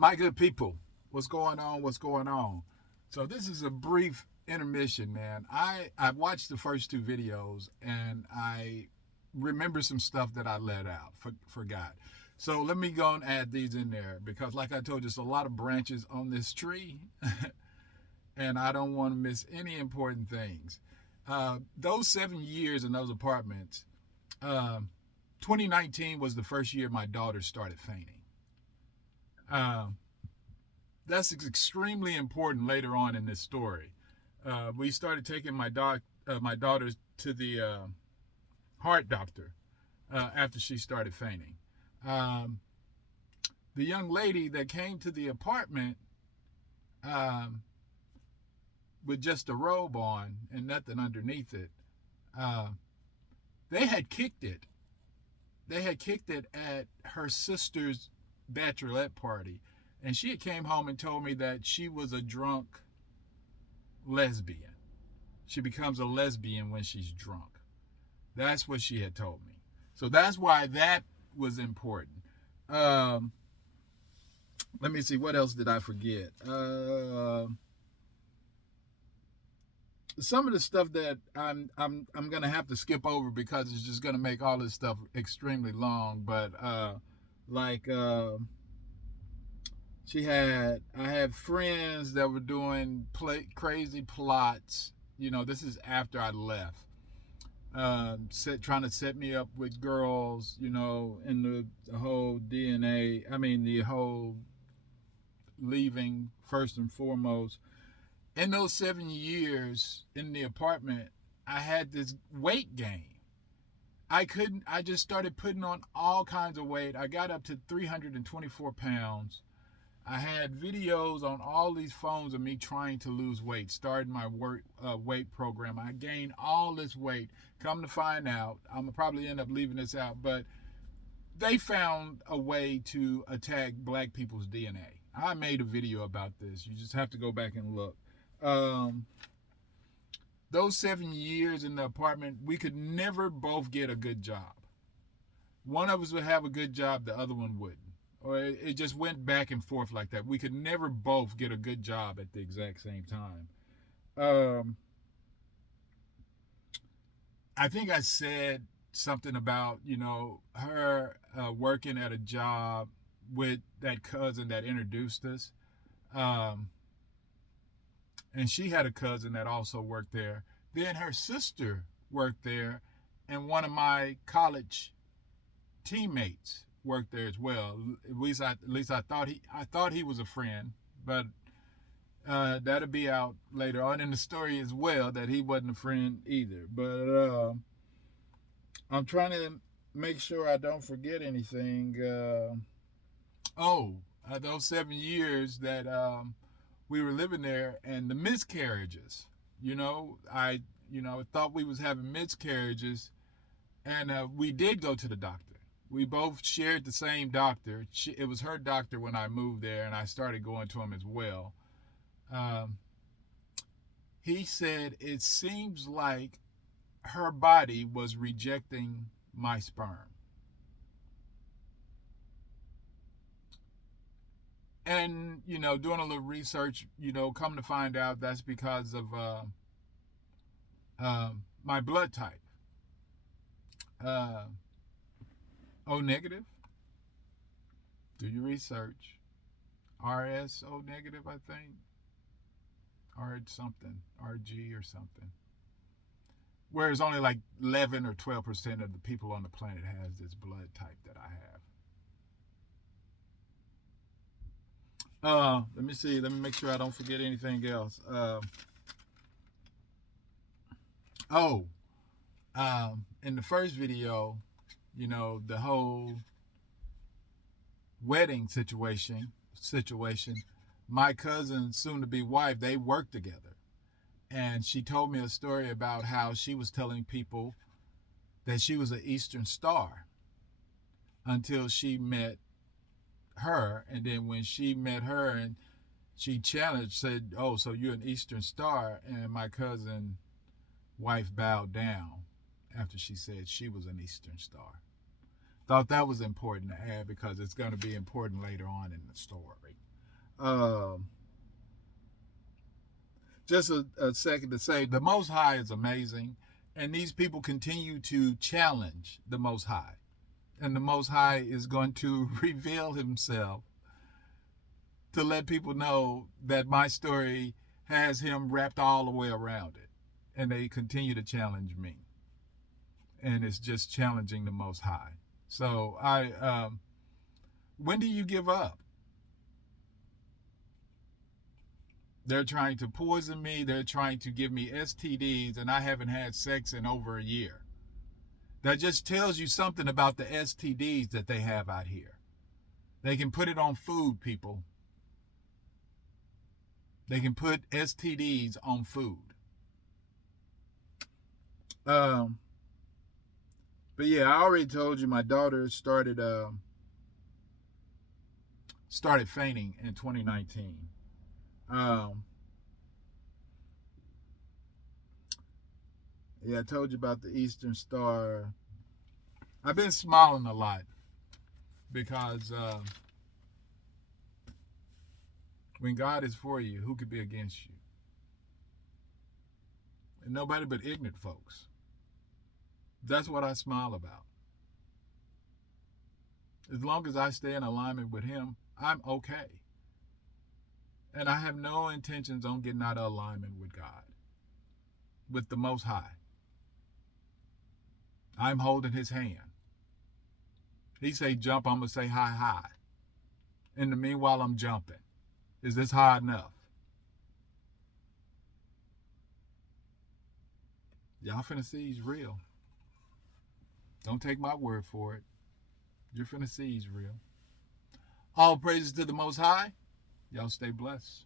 My good people, what's going on? What's going on? So this is a brief intermission, man. I watched the first two videos and I remember some stuff that I let out, forgot. So let me go and add these in there because, like I told you, there's a lot of branches on this tree, and I don't want to miss any important things. Those 7 years in those apartments, uh, 2019 was the first year my daughter started fainting. Um, that's extremely important later on in this story. We started taking my daughter to the heart doctor after she started fainting. Um, the young lady that came to the apartment um, with just a robe on and nothing underneath it, uh, they had kicked it. They had kicked it at her sister's bachelorette party, and she had came home and told me that she was a drunk lesbian. She becomes a lesbian when she's drunk. That's what she had told me. So that's why that was important. Um, Let me see, what else did I forget? Some of the stuff that I'm gonna have to skip over because it's just gonna make all this stuff extremely long. But like I had friends that were doing crazy plots. You know, this is after I left. Trying to set me up with girls, you know, in the whole DNA. I mean, the whole leaving first and foremost. In those 7 years in the apartment, I had this weight gain. I just started putting on all kinds of weight. I got up to 324 pounds. I had videos on all these phones of me trying to lose weight, starting my weight program. I gained all this weight. Come to find out, I'm gonna probably end up leaving this out, but they found a way to attack black people's DNA. I made a video about this. You just have to go back and look. Um, those 7 years in the apartment, we could never both get a good job. One of us would have a good job, the other one wouldn't. Or it just went back and forth like that. We could never both get a good job at the exact same time. Um, I think I said something about, you know, her working at a job with that cousin that introduced us. Um, and she had a cousin that also worked there. Then her sister worked there, and one of my college teammates worked there as well. At least I thought he was a friend, but that'll be out later on in the story as well that he wasn't a friend either. But I'm trying to make sure I don't forget anything. Those 7 years that we were living there and the miscarriages. I thought we was having miscarriages, and we did go to the doctor. We both shared the same doctor. It was her doctor when I moved there, and I started going to him as well. Um, he said it seems like her body was rejecting my sperm. And, doing a little research, come to find out that's because of my blood type. Uh, O negative. Do your research. RS O negative, I think. R something. RG or something. Whereas only like 11 or 12% of the people on the planet has this blood type that I have. Let me see. Let me make sure I don't forget anything else. Oh, in the first video, the whole wedding situation. My cousin, soon to be wife, they worked together, and she told me a story about how she was telling people that she was an Eastern Star until she met her, and then when she met her and she said, "Oh, so you're an Eastern Star?" And my cousin wife bowed down after she said she was an Eastern Star. Thought that was important to add because it's going to be important later on in the story. Um, just a second to say the Most High is amazing, and these people continue to challenge the Most High, and the Most High is going to reveal Himself to let people know that my story has Him wrapped all the way around it, and they continue to challenge me, and it's just challenging the Most High. So when do you give up? They're trying to poison me. They're trying to give me STDs, and I haven't had sex in over a year. That just tells you something about the STDs that they have out here. They can put it on food, people. They can put STDs on food. But yeah, I already told you my daughter started fainting in 2019. Yeah, I told you about the Eastern Star. I've been smiling a lot because when God is for you, who could be against you? And nobody but ignorant folks. That's what I smile about. As long as I stay in alignment with Him, I'm okay. And I have no intentions on getting out of alignment with God, with the Most High. I'm holding His hand. He say jump, I'm going to say high. In the meanwhile, I'm jumping. Is this high enough? Y'all finna see He's real. Don't take my word for it. You're finna see He's real. All praises to the Most High. Y'all stay blessed.